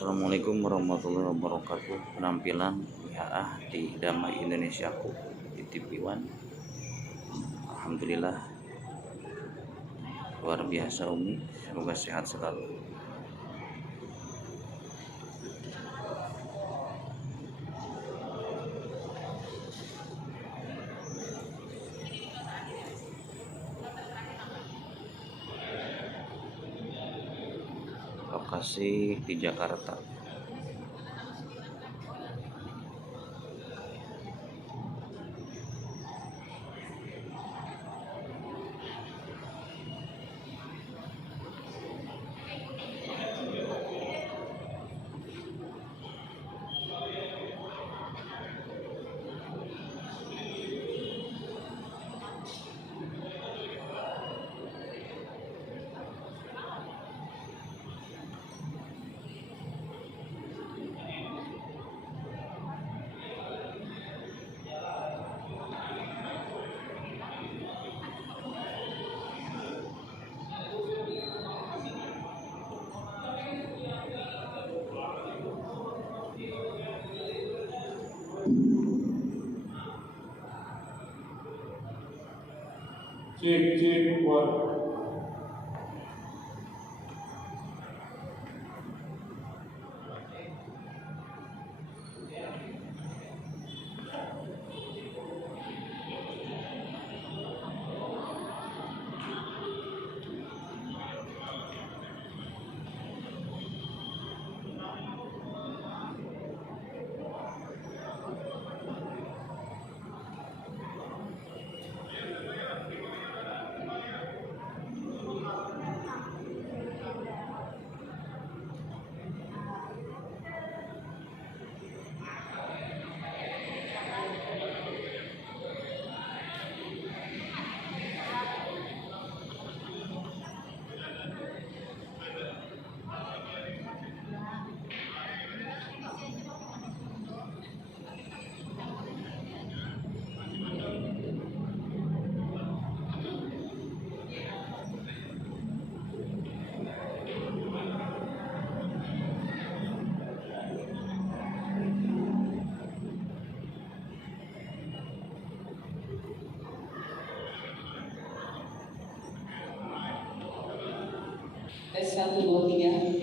Assalamualaikum warahmatullahi wabarakatuh. Penampilan WHA di Damai Indonesiaku di TV One. Alhamdulillah luar biasa Umi, semoga sehat selalu. Lokasi di Jakarta. Cek 1. Tes 1, 2, 3.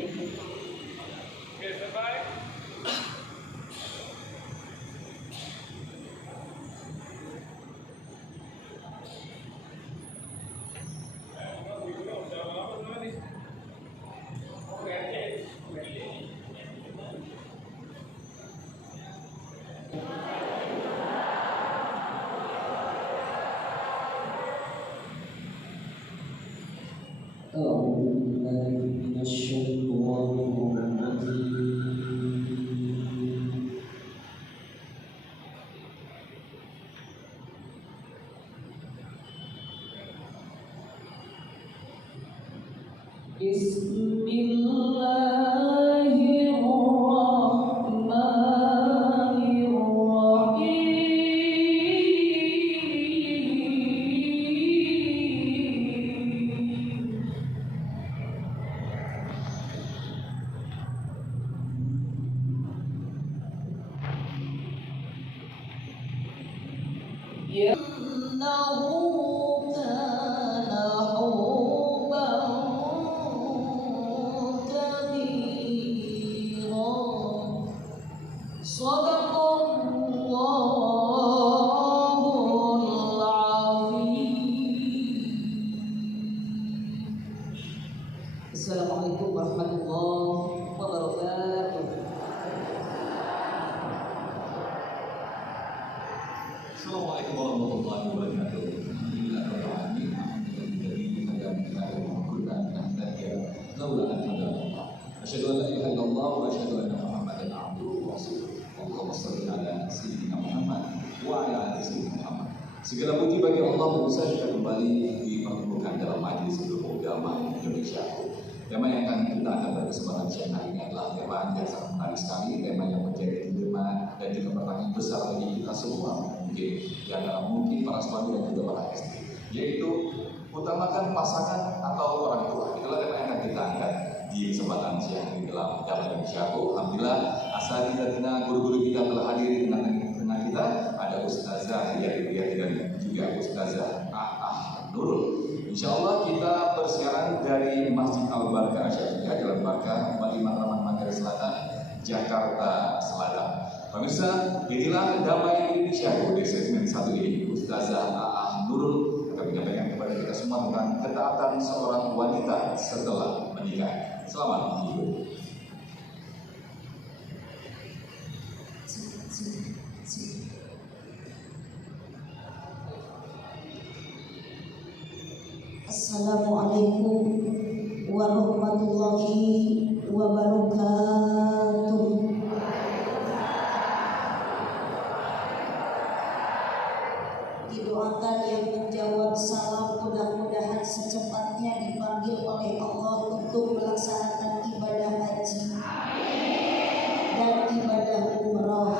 Assalamualaikum warahmatullahi wabarakatuh. Assalamualaikum warahmatullahi wabarakatuh. Asyhadu an la ilaha illallah wa asyhadu anna Muhammadan abduhu wa rasuluh. Allahumma shalli ala sayyidina Muhammad wa ala ali sayyidina Muhammad. Segala puji bagi Allah, bisa kita kembali dipertemukan dalam majelis ilmu agama Indonesia. Tema yang kita akan berkesempatan siang hari ini adalah tema yang sangat menarik sekali, tema yang menjadi dilema dan juga pertanyaan besar bagi kita semua, mungkin yang mungkin para suami dan juga para istri, yaitu utamakan pasangan atau orang tua. Itulah tema yang akan kita angkat di di kesempatan siang ini dalam Damai Indonesia. Alhamdulillah, asatidzah guru-guru kita telah hadir di tengah kita. Ada Ustazah Yati dan juga Ustazah Nurul. Insya Allah kita bersiaran dari Masjid Al-Barkah Syafi'iyah Jalan Barkah, Bali Matraman, Manggarai Selatan, Jakarta Selatan. Pemirsa, inilah Damai Indonesia di segmen 1 ini. Ustazah Nurul akan menyampaikan kepada kita semua tentang ketaatan seorang wanita setelah menikah. Selamat mengikuti. Assalamualaikum warahmatullahi wabarakatuh. Didoakan yang menjawab salam mudah-mudahan secepatnya dipanggil oleh Allah untuk melaksanakan ibadah haji dan ibadah umrah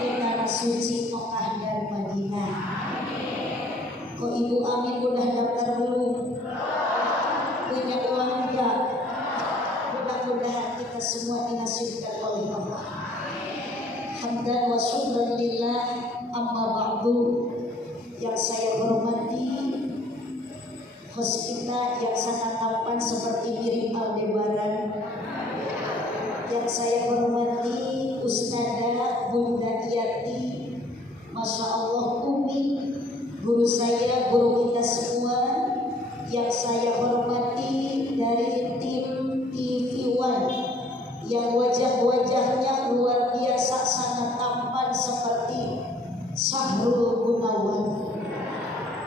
ke tanah suci Mekah dan Madinah. Kok Ibu Amin udah daftar belum? Punya uang enggak? Mudah-mudahan kita semua dinasibkan oleh Allah. Hamdan wa syukran lillah, amma ba'du. Yang saya hormati host kita yang sangat tampan seperti mirip Aldebaran. Yang saya hormati Ustazah Bunda Yati, Masya Allah Umi, guru saya, guru kita semua. Yang saya hormati dari tim TV One yang wajah-wajahnya luar biasa sangat tampan seperti Syahrul Gunawan.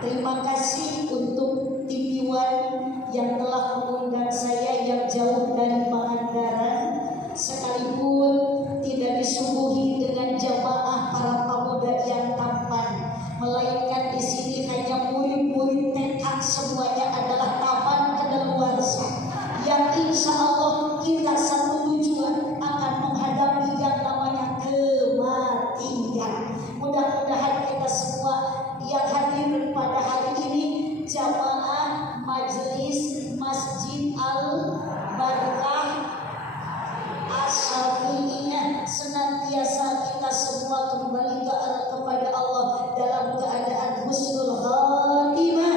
Terima kasih untuk TV One yang telah mengundang saya yang jauh dari Pangandaran, sekalipun tidak disuguhi dengan jamaah para pemuda yang tampan, melainkan di sini hanya murid-murid TK, semuanya adalah taman kedaluarsa yang insya Allah kita satu tujuan akan menghadapi yang namanya kematian. Mudah-mudahan kita semua yang hadir pada hari ini jamaah majelis Masjid Al-Barkah Asy-Syafi'iyah senantiasa kita semua kembali kepada Allah dalam keadaan husnul khatimah.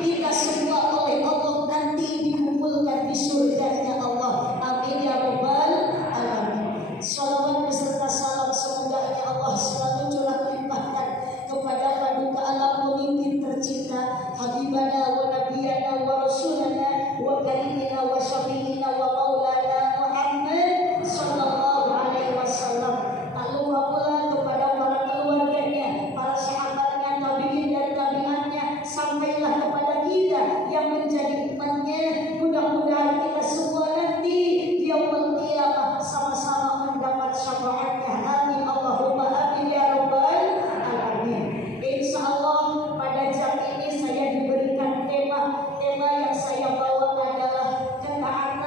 Kita semua oleh Allah nanti dikumpulkan di surganya Allah. Amin ya rabbal alamin. Salawat beserta salam semoga Allah selalu curah limpahkan kepada paduka alam pemimpin tercinta Habibana wa Nabiyana wa Rasulana wa Karimina wa Syafi'ina wa Maulana Muhammad sallallahu alaihi wasallam. Lalu pula kepada para keluarganya, para sahabatnya, tabi'in dan tabi'annya, sampailah kepada kita yang menjadi umatnya. Mudah-mudahan kita semua nanti yaumul qiyamah sama-sama mendapat syafaatnya. Amin Allahumma amin ya rabbal alamin. Insyaallah pada jam ini saya diberikan tema yang saya bawa adalah ketaatan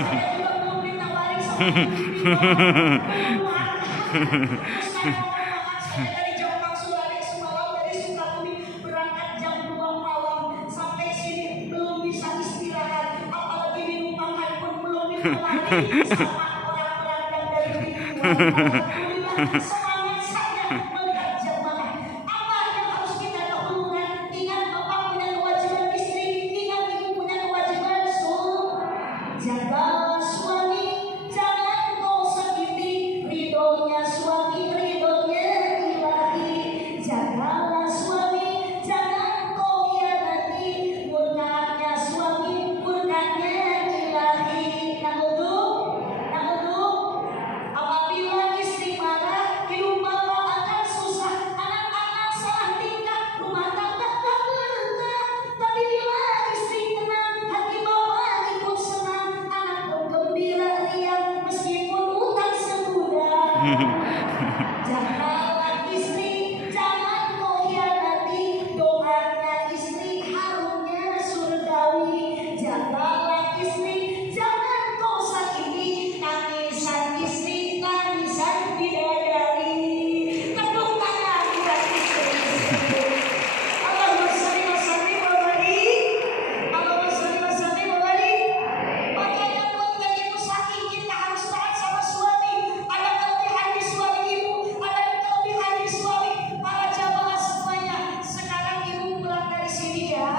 Saya juga belum ditawari sama belum terus saya dari Jombang Surabaya semalam dari Sukabumi berangkat jam 2 malam sampai sini belum bisa istirahat, apalagi minum makan pun belum ditawari sama orang-orang yang dari Alhamdulillah semangat saya melihat jamaah. Apa yang harus kita dahulukan? Ingat bapak punya kewajiban istri, ingat ibu punya kewajiban jaga suami, jangan kau sakiti ridhonya suami, ridhonya ilahi. Jagalah suami, jangan kau khianati murkanya suami, murkanya ilahi. Naudzubillah. Apabila istri marah, hidup bapak akan susah, anak-anak salah tingkah, rumah tangga tak berkah. Tapi bila istri tenang, hati bapak ikut senang, anak pun gembira riang, meskipun utang segudang. Jagalah istri, jangan kau khianati, doanya istri harumnya surgawi. Jagalah istri, jangan kau sakiti, tangisan istri, tangisan bidadari. Tepuk tangan buat istri. Allahumma sholli wa sallim wa barik. Allahumma sholli wa sallim wa barik. Makanya buat ibu saking kita harus taat sama suami. Ada kelebihan di suami ibu, ada kelebihan di suami. Para jamaah semuanya, sekarang ibu pulang dari sini ya.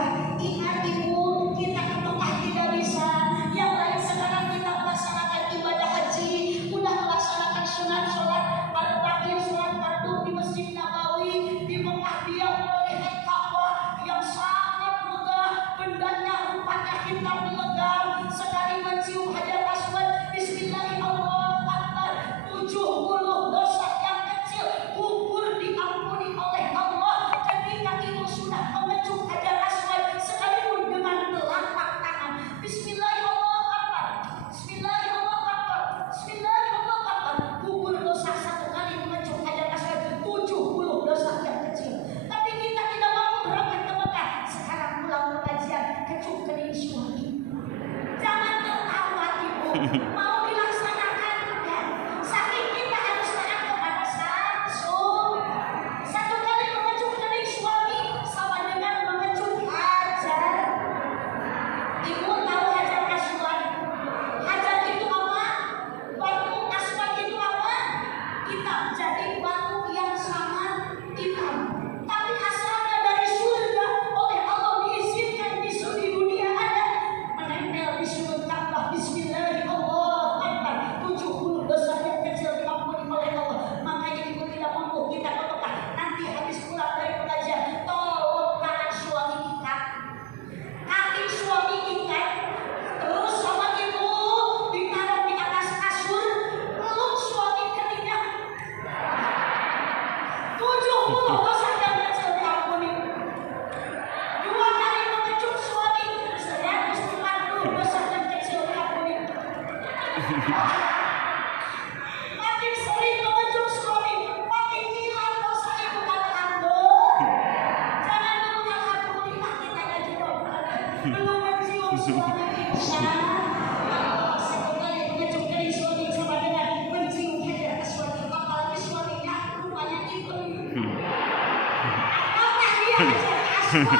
Ingat ibu, kita ke Mekah tidak bisa. Yang lain sekarang kita melaksanakan ibadah haji, udah melaksanakan sunat sholat al-baqi, sholat fardu di Masjid Nabawi. Di Mekah dia melihat Ka'bah yang sangat megah, bendanya rupanya hitam legam. Sekali mencium Hajar Aswad, Bismillahirrahmanirrahim, 70 dosa yang kecil gugur diampuni oleh Allah. Ketika ibu sudah mengecup Hajar Aswad sekalipun dengan telapak tangan, Bismillahirrahmanirrahim, Bismillahirrahmanirrahim, Bismillahirrahmanirrahim, gugur dosa satu kali mengecup Hajar Aswad, 70 dosa yang kecil. Tapi kita tidak mau berangkat ke Mekah. Sekarang pulang pengajian, kecup kening suami. Jangan tertawa ibu, mau dilaksanakan kan? Saking kita harus taat kepada Samsung. Satu kali mengecup kening suami sama dengan mengecup hajar. Ibu tahu Hajar Aswad? Hajar itu apa? Batu aswad itu apa? Hitam. Jadi batu yang sangat hitam. Tapi asalnya dari surga, oleh Allah diizinkan di dunia ada, menempel di sudut Ka'bah. Bismillahirrahmanirrahim, 70 dosa yang kecil diampuni oleh Allah. Makanya ibu tidak mampu kita ke Mekah. Nanti habis pulang dari pengajian, tolong tangan suami ikat, kaki suami ikat, terus sama ibu ditaruh di atas kasur, peluk suami keningnya. 70 dosa yang kecil diampuni. 2 kali mengecup suami, 140 dosa yang kecil diampuni. Makin sering mengecup suami, makin hilang dosa ibu. Katakan jangan dulu alhamdulillah kita gaji belum mencium suami insya Allah. Satu kali mengecup kening suami sama dengan mencium Hajar Aswad, apalagi suaminya rupanya ikut. Apakah dia Hajar Aswad?